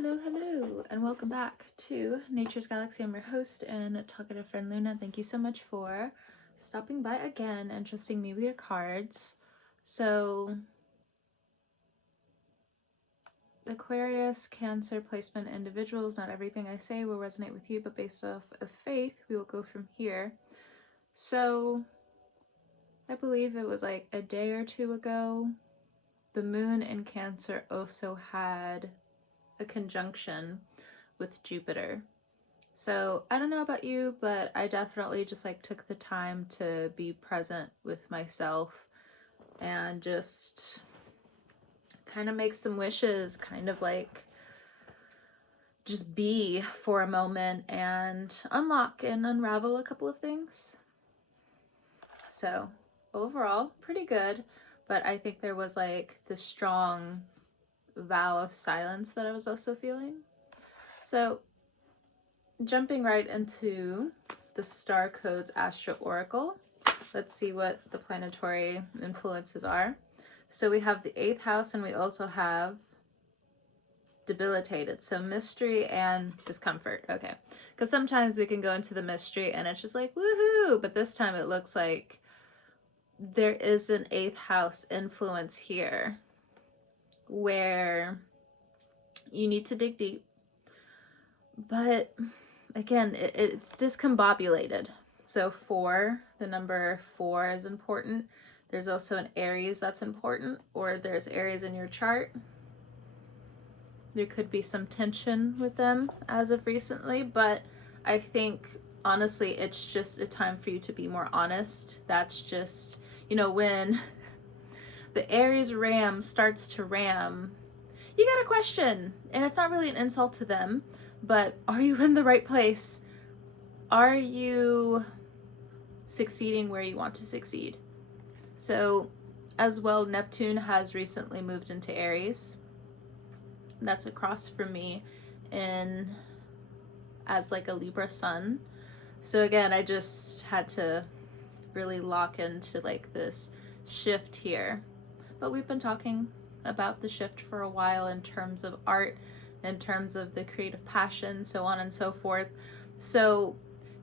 Hello, hello, and welcome back to Nature's Galaxy. I'm your host and talkative friend Luna. Thank you so much for stopping by again and trusting me with your cards. So, Aquarius, Cancer, placement, individuals, not everything I say will resonate with you, but based off of faith, we will go from here. So, I believe it was like a day or two ago, the moon in Cancer also had a conjunction with Jupiter. So I don't know about you, but I definitely just like took the time to be present with myself and just kind of make some wishes, kind of like just be for a moment and unlock and unravel a couple of things. So overall, pretty good, but I think there was like this strong vow of silence that I was also feeling. So jumping right into the Star Codes Astro Oracle, let's see what the planetary influences are. So we have the 8th house and we also have debilitated. So mystery and discomfort. Okay. Because sometimes we can go into the mystery and it's just like, woohoo! But this time it looks like there is an 8th house influence here where you need to dig deep. But again, it's discombobulated. So 4, the number 4 is important. There's also an Aries that's important, or there's Aries in your chart. There could be some tension with them as of recently, but I think honestly it's just a time for you to be more honest. That's just, when the Aries ram starts to ram, you gotta question. And it's not really an insult to them, but are you in the right place? Are you succeeding where you want to succeed? So as well, Neptune has recently moved into Aries. That's across from me in as like a Libra sun. So again, I just had to really lock into like this shift here. But we've been talking about the shift for a while in terms of art, in terms of the creative passion, so on and so forth. So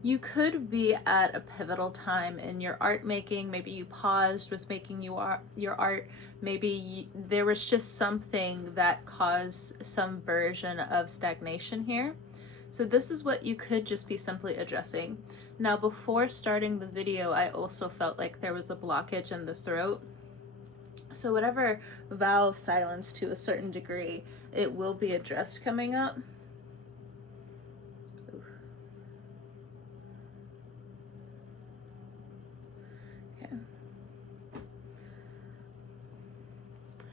you could be at a pivotal time in your art making. Maybe you paused with making your art. Maybe there was just something that caused some version of stagnation here. So this is what you could just be simply addressing. Now, before starting the video, I also felt like there was a blockage in the throat. So whatever vow of silence to a certain degree, it will be addressed coming up. Okay.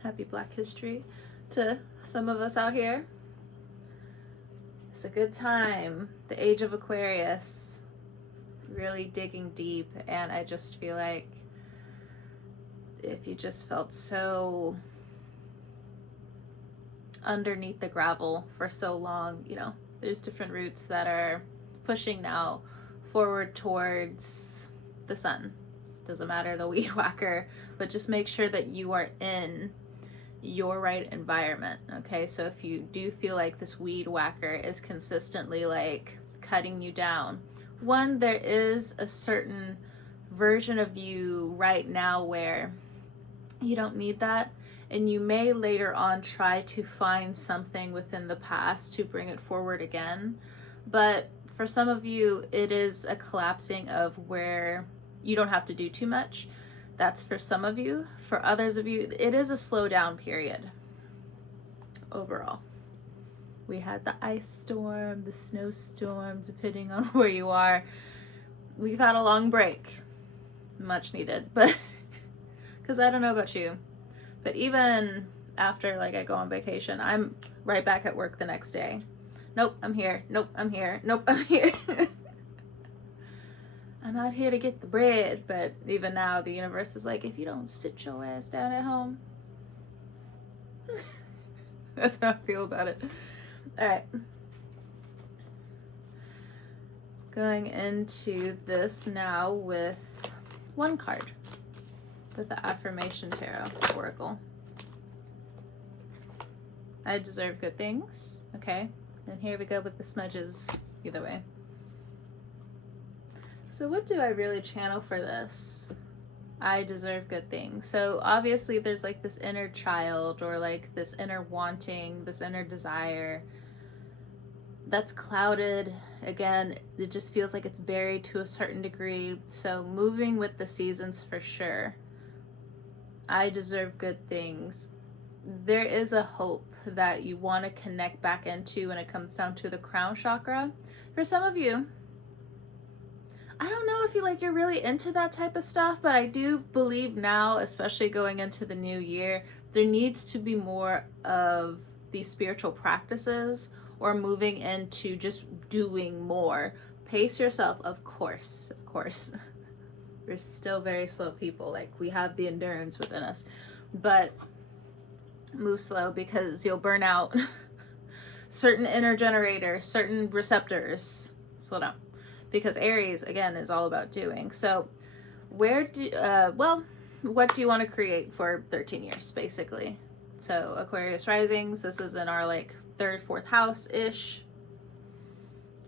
Happy Black History to some of us out here. It's a good time. The age of Aquarius. Really digging deep, and I just feel like if you just felt so underneath the gravel for so long, there's different roots that are pushing now forward towards the sun. Doesn't matter the weed whacker, but just make sure that you are in your right environment. Okay, so if you do feel like this weed whacker is consistently like cutting you down, one, there is a certain version of you right now where you don't need that, and you may later on try to find something within the past to bring it forward again. But for some of you, it is a collapsing of where you don't have to do too much. That's for some of you. For others of you, it is a slow down period overall. We had the ice storm, the snowstorms, depending on where you are. We've had a long break, much needed, but because I don't know about you, but even after like I go on vacation, I'm right back at work the next day. Nope, I'm here. Nope, I'm here. Nope, I'm here. I'm out here to get the bread, but even now the universe is like, if you don't sit your ass down at home. That's how I feel about it. All right. Going into this now with one card, with the Affirmation Tarot Oracle. I deserve good things. Okay. And here we go with the smudges either way. So what do I really channel for this? I deserve good things. So obviously there's like this inner child or like this inner wanting, this inner desire that's clouded. Again, it just feels like it's buried to a certain degree. So moving with the seasons for sure. I deserve good things. There is a hope that you want to connect back into when it comes down to the crown chakra. For some of you, I don't know if you're really into that type of stuff, but I do believe now, especially going into the new year, there needs to be more of these spiritual practices or moving into just doing more. Pace yourself, of course, of course. We're still very slow people. Like, we have the endurance within us, but move slow because you'll burn out certain inner generators, certain receptors. Slow down. Because Aries, again, is all about doing. So what do you want to create for 13 years, basically? So Aquarius risings, this is in our like 3rd, 4th house-ish.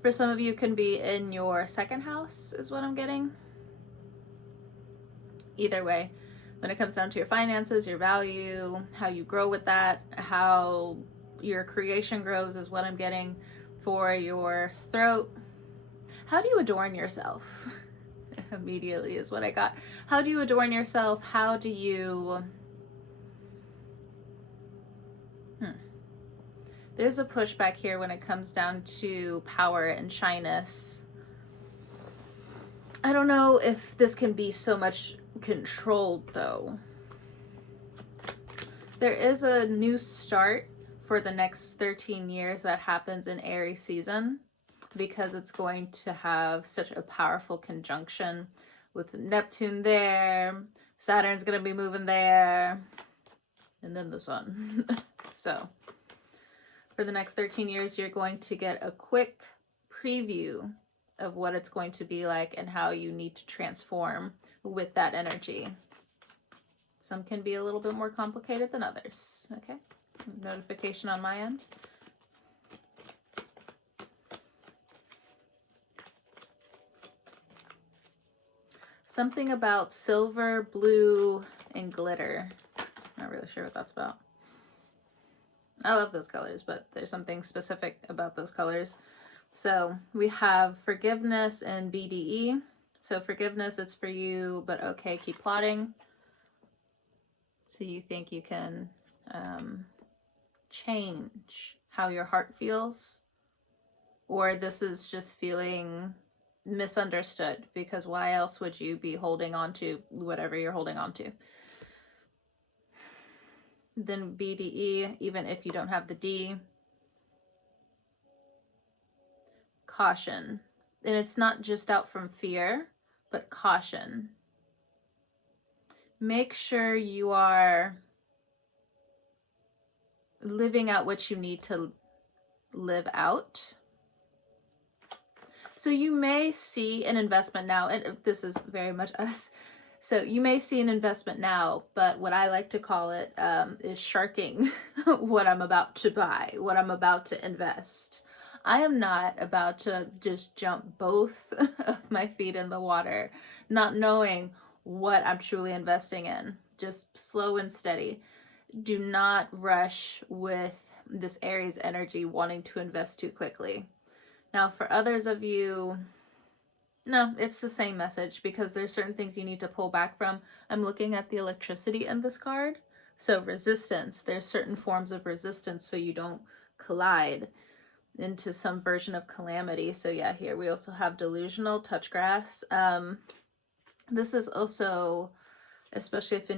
For some of you, can be in your 2nd house is what I'm getting. Either way, when it comes down to your finances, your value, how you grow with that, how your creation grows is what I'm getting. For your throat, how do you adorn yourself? Immediately is what I got. How do you adorn yourself? How do you... There's a pushback here when it comes down to power and shyness. I don't know if this can be so much controlled, though. There is a new start for the next 13 years that happens in Aries season, because it's going to have such a powerful conjunction with Neptune there. Saturn's going to be moving there. And then the sun. So for the next 13 years, you're going to get a quick preview of what it's going to be like and how you need to transform with that energy. Some can be a little bit more complicated than others. Okay. Notification on my end. Something about silver, blue, and glitter. Not really sure what that's about. I love those colors, but there's something specific about those colors. So we have forgiveness and BDE. So forgiveness, it's for you, but okay, keep plotting. So you think you can change how your heart feels, or this is just feeling misunderstood, because why else would you be holding on to whatever you're holding on to? Then BDE, even if you don't have the D, caution. And it's not just out from fear, but caution. Make sure you are living out what you need to live out. So you may see an investment now, and this is very much us. So you may see an investment now, but what I like to call it is sharking what I'm about to buy, what I'm about to invest. I am not about to just jump both of my feet in the water, not knowing what I'm truly investing in. Just slow and steady. Do not rush with this Aries energy wanting to invest too quickly. Now, for others of you, no, it's the same message, because there's certain things you need to pull back from. I'm looking at the electricity in this card. So resistance, there's certain forms of resistance so you don't collide into some version of calamity. So yeah, here we also have delusional, touch grass. This is also, especially if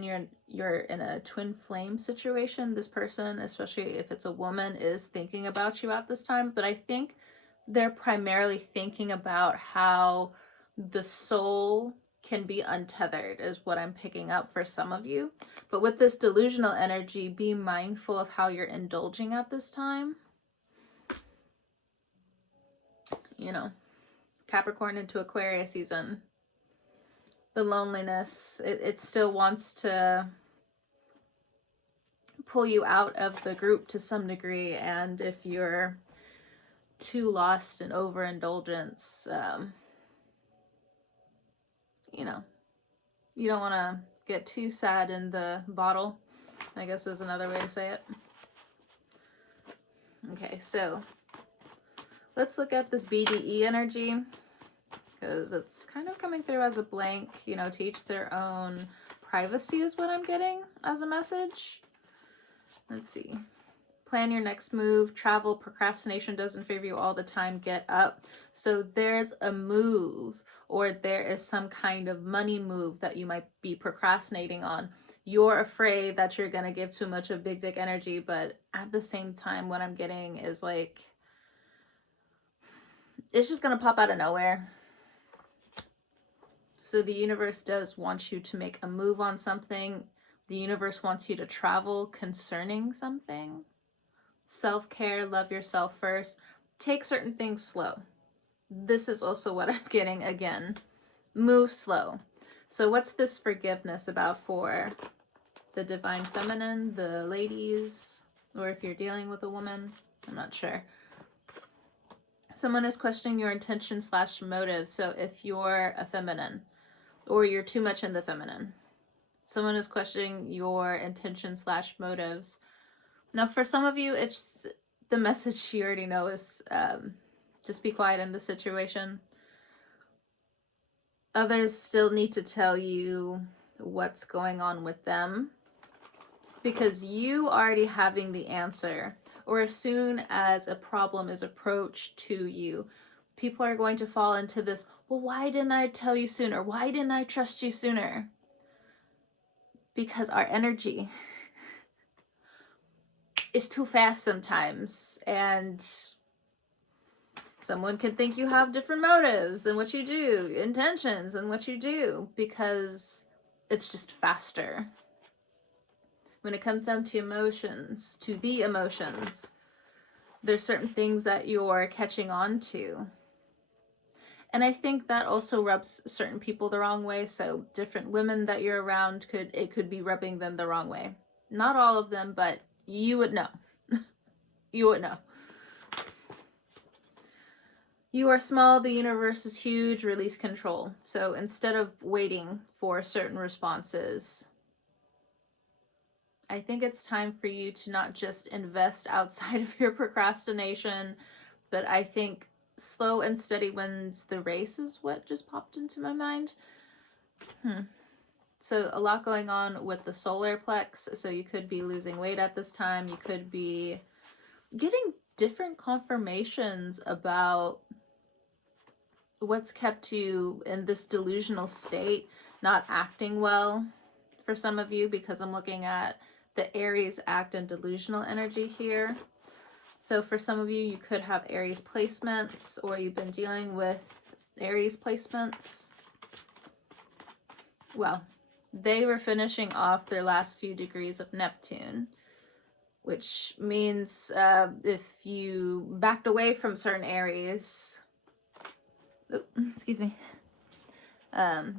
you're in a twin flame situation, this person, especially if it's a woman, is thinking about you at this time. But I think they're primarily thinking about how the soul can be untethered, is what I'm picking up for some of you. But with this delusional energy, be mindful of how you're indulging at this time. You know, Capricorn into Aquarius season. The loneliness, it still wants to pull you out of the group to some degree. And if you're too lost in overindulgence, you know, you don't want to get too sad in the bottle, I guess is another way to say it. Okay, so let's look at this BDE energy, because it's kind of coming through as a blank, you know, to each their own. Privacy is what I'm getting as a message. Let's see. Plan your next move. Travel. Procrastination doesn't favor you all the time. Get up. So there's a move, or there is some kind of money move that you might be procrastinating on. You're afraid that you're going to give too much of big dick energy, but at the same time, what I'm getting is like, it's just going to pop out of nowhere. So the universe does want you to make a move on something. The universe wants you to travel concerning something. Self-care, love yourself first. Take certain things slow. This is also what I'm getting again. Move slow. So what's this forgiveness about for the divine feminine, the ladies, or if you're dealing with a woman? I'm not sure. Someone is questioning your intention / motive. So if you're a feminine, or you're too much in the feminine, someone is questioning your intention / motives. Now, for some of you, it's the message you already know is just be quiet in the situation. Others still need to tell you what's going on with them, because you already having the answer, or as soon as a problem is approached to you, people are going to fall into this, well, why didn't I tell you sooner? Why didn't I trust you sooner? Because our energy is too fast sometimes, and someone can think you have different motives than what you do, intentions than what you do, because it's just faster. When it comes down to emotions, to the emotions, there's certain things that you're catching on to. And I think that also rubs certain people the wrong way. So different women that you're around, could be rubbing them the wrong way. Not all of them, but you would know. You would know. You are small, the universe is huge, release control. So instead of waiting for certain responses, I think it's time for you to not just invest outside of your procrastination, but I think slow and steady wins the race is what just popped into my mind. So a lot going on with the solar plex. So you could be losing weight at this time. You could be getting different confirmations about what's kept you in this delusional state, not acting well for some of you, because I'm looking at the Aries act and delusional energy here. So for some of you, you could have Aries placements, or you've been dealing with Aries placements. Well, they were finishing off their last few degrees of Neptune, which means if you backed away from certain Aries, excuse me,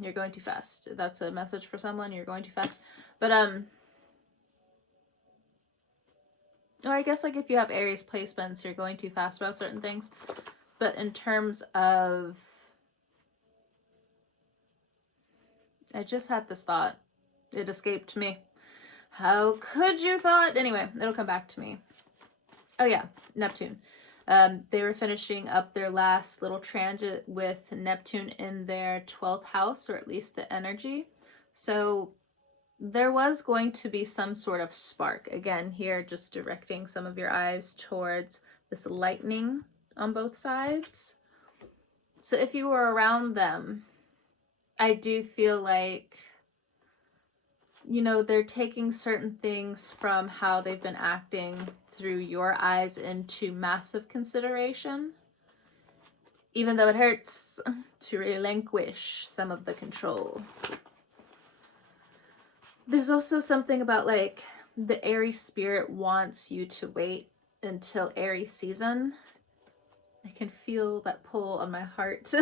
you're going too fast. That's a message for someone, you're going too fast. But or I guess like if you have Aries placements, you're going too fast about certain things. But in terms of, I just had this thought. It escaped me. How could you thought? Anyway, it'll come back to me. Oh yeah, Neptune. They were finishing up their last little transit with Neptune in their 12th house, or at least the energy. So there was going to be some sort of spark. Again, here, just directing some of your eyes towards this lightning on both sides. So if you were around them, I do feel like, you know, they're taking certain things from how they've been acting through your eyes into massive consideration, even though it hurts to relinquish some of the control. There's also something about like the Aries spirit wants you to wait until Aries season. I can feel that pull on my heart.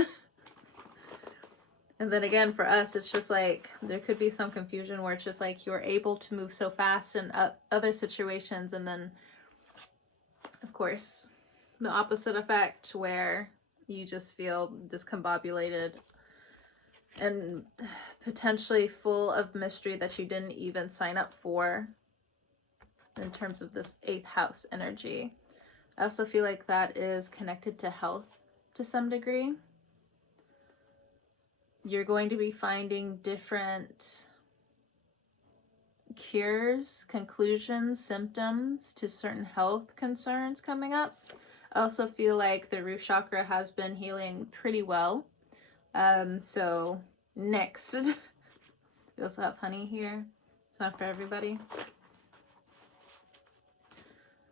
And then again, for us, it's just like there could be some confusion where it's just like you're able to move so fast in other situations, and then, of course, the opposite effect where you just feel discombobulated and potentially full of mystery that you didn't even sign up for in terms of this 8th house energy. I also feel like that is connected to health to some degree. You're going to be finding different cures, conclusions, symptoms to certain health concerns coming up. I also feel like the root chakra has been healing pretty well. So next, we also have honey here. It's not for everybody.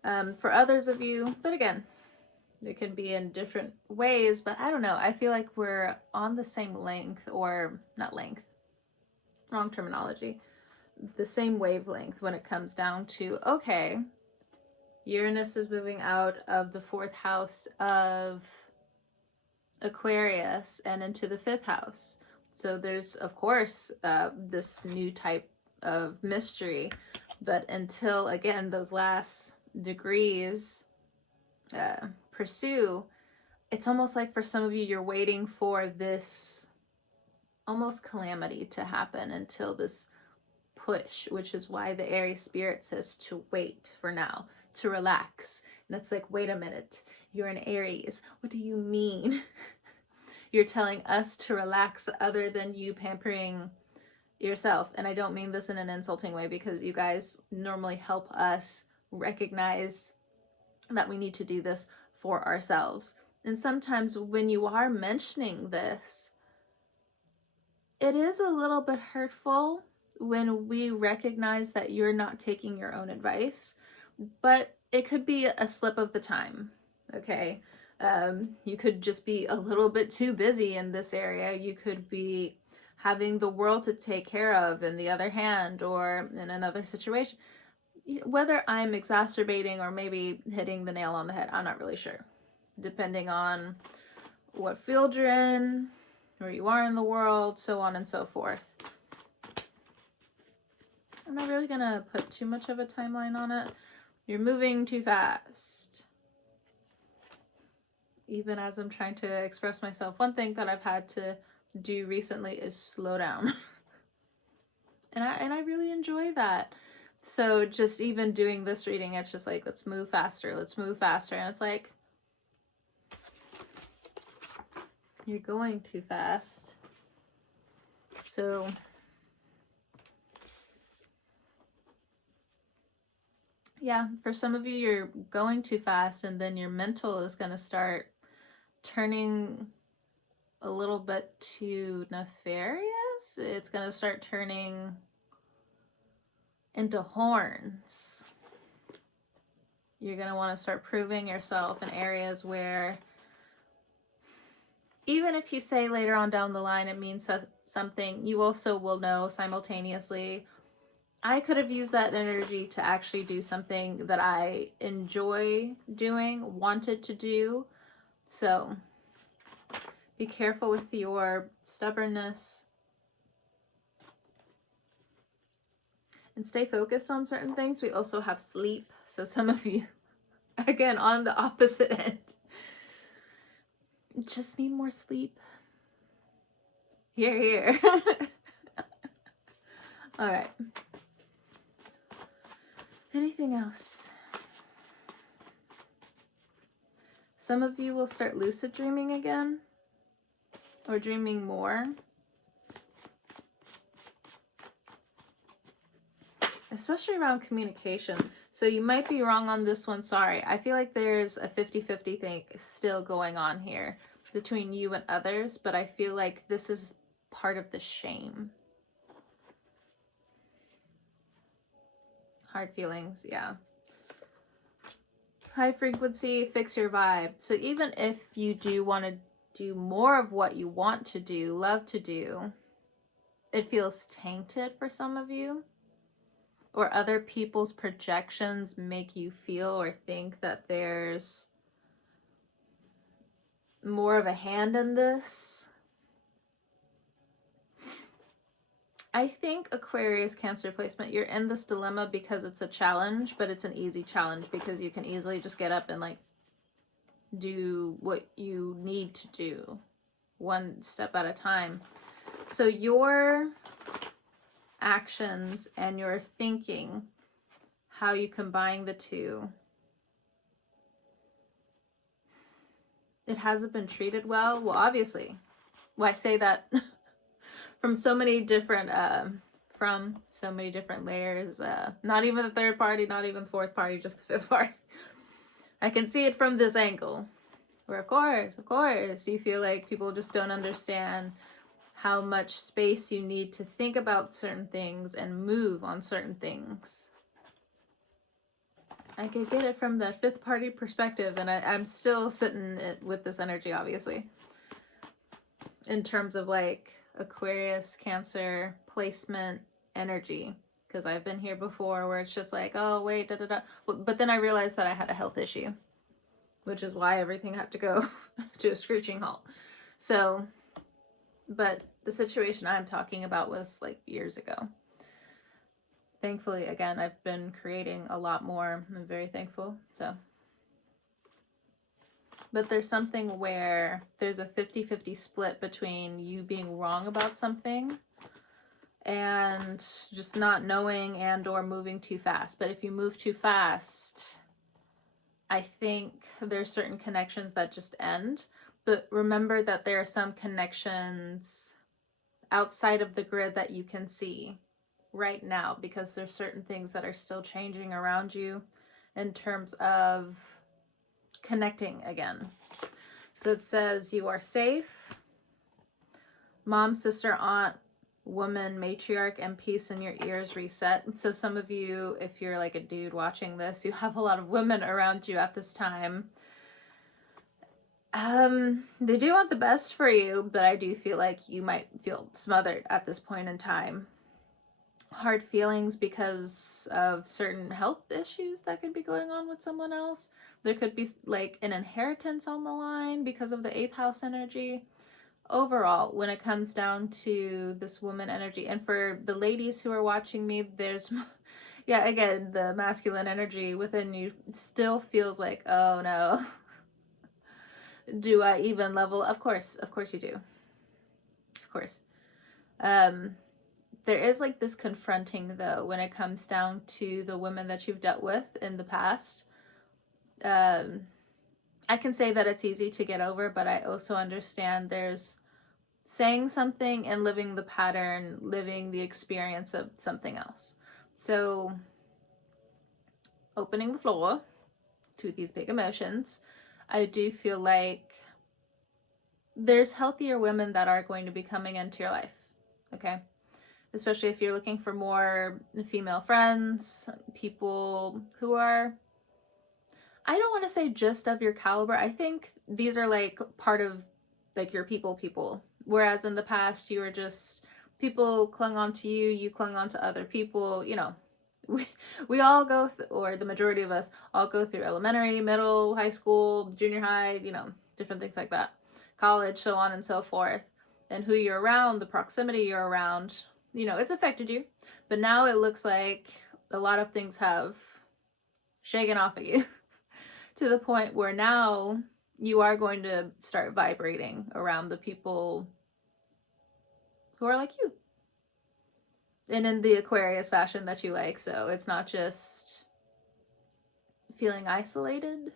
For others of you, but again, it can be in different ways, but I don't know. I feel like we're on the same length, or not length, wrong terminology, the same wavelength when it comes down to, okay, Uranus is moving out of the 4th house of Aquarius and into the 5th house. So there's, of course, this new type of mystery, but until, again, those last degrees pursue, it's almost like for some of you, you're waiting for this almost calamity to happen until this push, which is why the Aries spirit says to wait for now, to relax. And it's like, wait a minute, you're an Aries. What do you mean? You're telling us to relax other than you pampering yourself. And I don't mean this in an insulting way, because you guys normally help us recognize that we need to do this for ourselves. And sometimes when you are mentioning this, it is a little bit hurtful when we recognize that you're not taking your own advice, but it could be a slip of the time, okay? You could just be a little bit too busy in this area. You could be having the world to take care of in the other hand, or in another situation. Whether I'm exacerbating or maybe hitting the nail on the head, I'm not really sure. Depending on what field you're in, where you are in the world, so on and so forth. I'm not really gonna put too much of a timeline on it. You're moving too fast. Even as I'm trying to express myself, one thing that I've had to do recently is slow down. and I really enjoy that. So just even doing this reading, it's just like, let's move faster, let's move faster. And it's like, you're going too fast. So yeah, for some of you, you're going too fast, and then your mental is going to start turning a little bit too nefarious. It's going to start turning into horns. You're going to want to start proving yourself in areas where, even if you say later on down the line it means something, you also will know simultaneously, I could have used that energy to actually do something that I enjoy doing, wanted to do. So be careful with your stubbornness. And stay focused on certain things. We also have sleep. So some of you, again, on the opposite end, just need more sleep. Here, here. All right. Anything else? Some of you will start lucid dreaming again, or dreaming more. Especially around communication. So you might be wrong on this one, sorry. I feel like there's a 50-50 thing still going on here between you and others, but I feel like this is part of the shame. Hard feelings, yeah. High frequency, fix your vibe. So even if you do want to do more of what you want to do, love to do, it feels tainted for some of you. Or other people's projections make you feel or think that there's more of a hand in this. I think Aquarius Cancer placement, you're in this dilemma because it's a challenge, but it's an easy challenge because you can easily just get up and like do what you need to do one step at a time. So your actions and your thinking, how you combine the two, it hasn't been treated well. Well, obviously. Well, I say that from so many different layers. Not even the third party, not even the fourth party, just the fifth party. I can see it from this angle, where of course, you feel like people just don't understand how much space you need to think about certain things and move on certain things. I could get it from the fifth party perspective, and I'm still sitting with this energy, obviously. In terms of like Aquarius, Cancer, placement, energy. Because I've been here before where it's just like, oh, wait, da da da. But then I realized that I had a health issue, which is why everything had to go to a screeching halt. So, but the situation I'm talking about was like years ago. Thankfully, again, I've been creating a lot more. I'm very thankful. So, but there's something where there's a 50-50 split between you being wrong about something and just not knowing and or moving too fast. But if you move too fast, I think there's certain connections that just end. But remember that there are some connections outside of the grid that you can see right now, because there's certain things that are still changing around you in terms of connecting again. So it says you are safe. Mom, sister, aunt, woman, matriarch, and peace in your ears reset. So some of you, if you're like a dude watching this, you have a lot of women around you at this time. They do want the best for you, but I do feel like you might feel smothered at this point in time. Hard feelings because of certain health issues that could be going on with someone else. There could be like an inheritance on the line because of the 8th house energy. Overall, when it comes down to this woman energy, and for the ladies who are watching me, there's, yeah, again, the masculine energy within you still feels like, oh no, do I even level? Of course you do. Of course. There is like this confronting though when it comes down to the women that you've dealt with in the past. I can say that it's easy to get over, but I also understand there's saying something and living the pattern, living the experience of something else. So opening the floor to these big emotions, I do feel like there's healthier women that are going to be coming into your life, okay? Especially if you're looking for more female friends, people who are, I don't want to say just of your caliber. I think these are like part of like your people. Whereas in the past, you were just, people clung on to you, you clung on to other people, you know. We all go, or the majority of us all go through elementary, middle, high school, junior high, you know, different things like that. College, so on and so forth. And who you're around, the proximity you're around, you know, it's affected you. But now it looks like a lot of things have shaken off of you to the point where now you are going to start vibrating around the people who are like you. And in the Aquarius fashion that you like. So it's not just feeling isolated,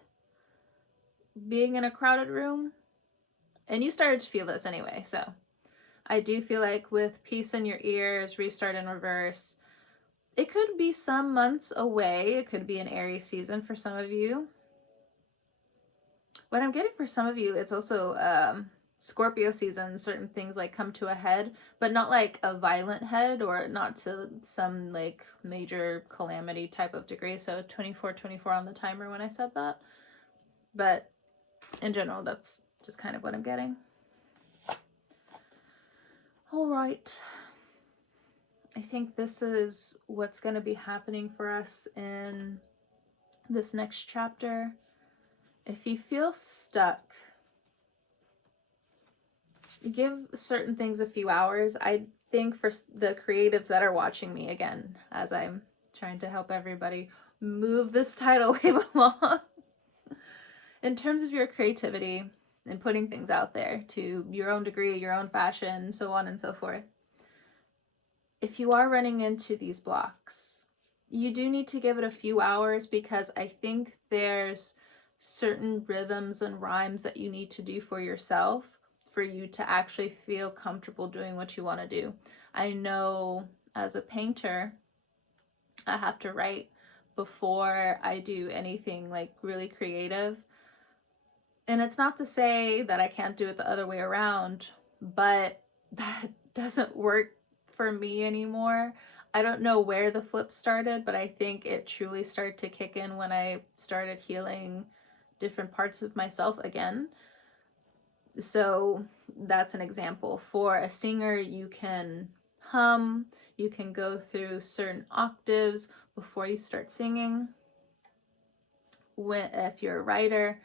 being in a crowded room. And you started to feel this anyway. So I do feel like with peace in your ears, restart in reverse, it could be some months away. It could be an Aries season for some of you. What I'm getting for some of you, it's also Scorpio season. Certain things like come to a head, but not like a violent head, or not to some like major calamity type of degree. So 24 on the timer when I said that. But in general, that's just kind of what I'm getting. All right. I think this is what's going to be happening for us in this next chapter. If you feel stuck, give certain things a few hours. I think for the creatives that are watching me, again, as I'm trying to help everybody move this tidal wave along, in terms of your creativity and putting things out there to your own degree, your own fashion, so on and so forth, if you are running into these blocks, you do need to give it a few hours, because I think there's certain rhythms and rhymes that you need to do for yourself for you to actually feel comfortable doing what you want to do. I know as a painter, I have to write before I do anything like really creative. And it's not to say that I can't do it the other way around, but that doesn't work for me anymore. I don't know where the flip started, but I think it truly started to kick in when I started healing different parts of myself again. So that's an example. For a singer, you can hum, you can go through certain octaves before you start singing. If you're a writer,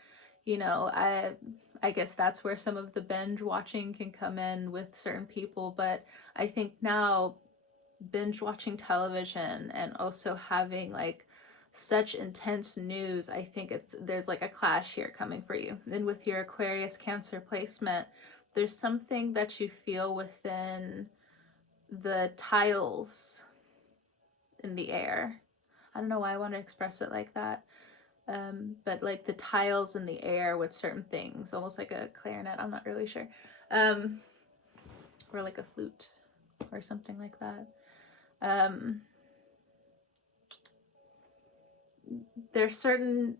you know, I guess that's where some of the binge watching can come in with certain people. But I think now binge watching television and also having like such intense news, I think there's like a clash here coming for you. And with your Aquarius Cancer placement, there's something that you feel within the tiles in the air. I don't know why I want to express it like that. But like the tiles in the air with certain things, almost like a clarinet, I'm not really sure. Or like a flute or something like that. There's certain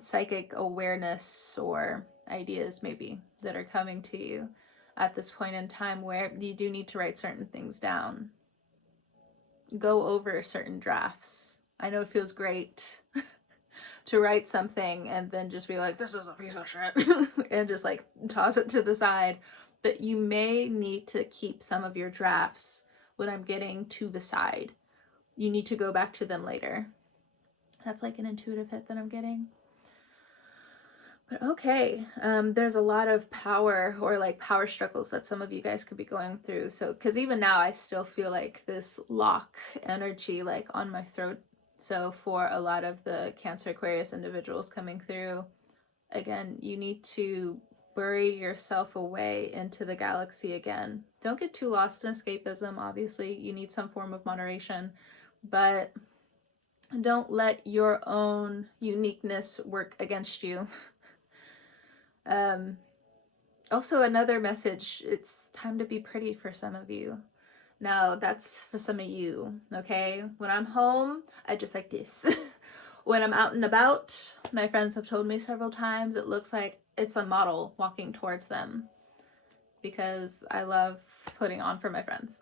psychic awareness or ideas maybe that are coming to you at this point in time where you do need to write certain things down. Go over certain drafts. I know it feels great to write something and then just be like, this is a piece of shit, and just like toss it to the side. But you may need to keep some of your drafts, when I'm getting, to the side. You need to go back to them later. That's like an intuitive hit that I'm getting. But okay, there's a lot of power or like power struggles that some of you guys could be going through. So, because even now I still feel like this lock energy like on my throat. So for a lot of the Cancer Aquarius individuals coming through, again, you need to bury yourself away into the galaxy again. Don't get too lost in escapism. Obviously, you need some form of moderation, but don't let your own uniqueness work against you. Also, another message, it's time to be pretty for some of you. Now, that's for some of you, okay? When I'm home, I just like this. When I'm out and about, my friends have told me several times it looks like it's a model walking towards them, because I love putting on for my friends.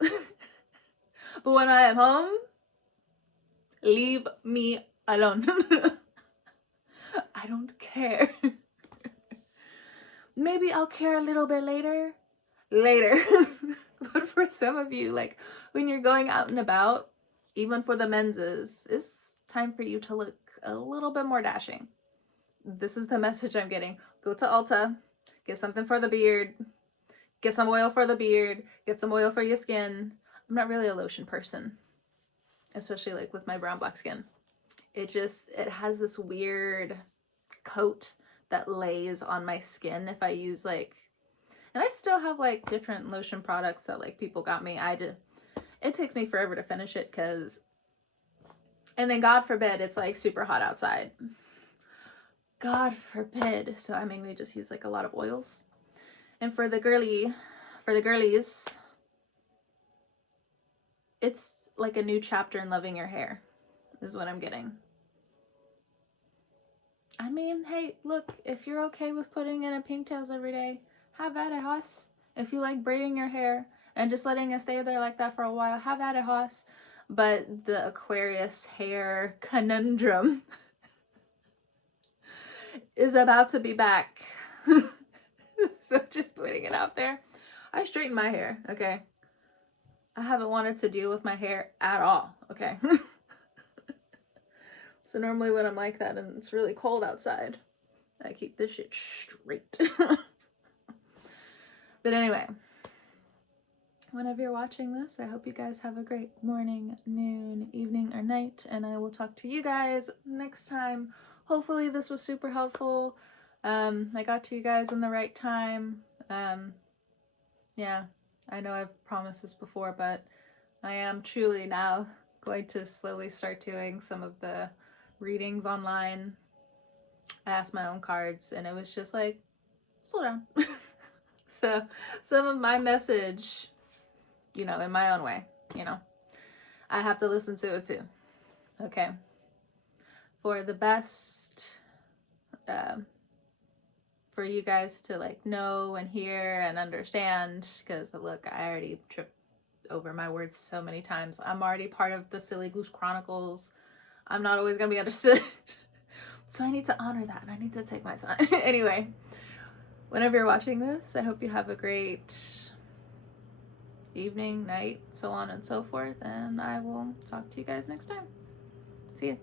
But when I am home, leave me alone. I don't care. Maybe I'll care a little bit later. But for some of you, like when you're going out and about, even for the menses, it's time for you to look a little bit more dashing. This is the message I'm getting. Go to Ulta, get something for the beard, get some oil for the beard, get some oil for your skin. I'm not really a lotion person, especially like with my brown black skin. It has this weird coat that lays on my skin if I use like, and I still have like different lotion products that like people got me. It takes me forever to finish it and then God forbid it's like super hot outside. God forbid. So I mainly just use like a lot of oils. And for the girlies, it's like a new chapter in loving your hair is what I'm getting. I mean, hey, look, if you're okay with putting in a pigtails every day, have at it, hoss. If you like braiding your hair and just letting it stay there like that for a while, have at it, hoss. But the Aquarius hair conundrum is about to be back. So just putting it out there. I straighten my hair, okay? I haven't wanted to deal with my hair at all, okay? So normally when I'm like that and it's really cold outside, I keep this shit straight. But anyway, whenever you're watching this, I hope you guys have a great morning, noon, evening, or night, and I will talk to you guys next time. Hopefully this was super helpful. I got to you guys in the right time. Yeah, I know I've promised this before, but I am truly now going to slowly start doing some of the readings online. I asked my own cards, and it was just like, slow down. So some of my message, in my own way, I have to listen to it too. Okay. For the best, for you guys to like know and hear and understand, because look, I already tripped over my words so many times. I'm already part of the Silly Goose Chronicles. I'm not always gonna be understood. So I need to honor that, and I need to take my time. Anyway, whenever you're watching this, I hope you have a great evening, night, so on and so forth, and I will talk to you guys next time. See ya.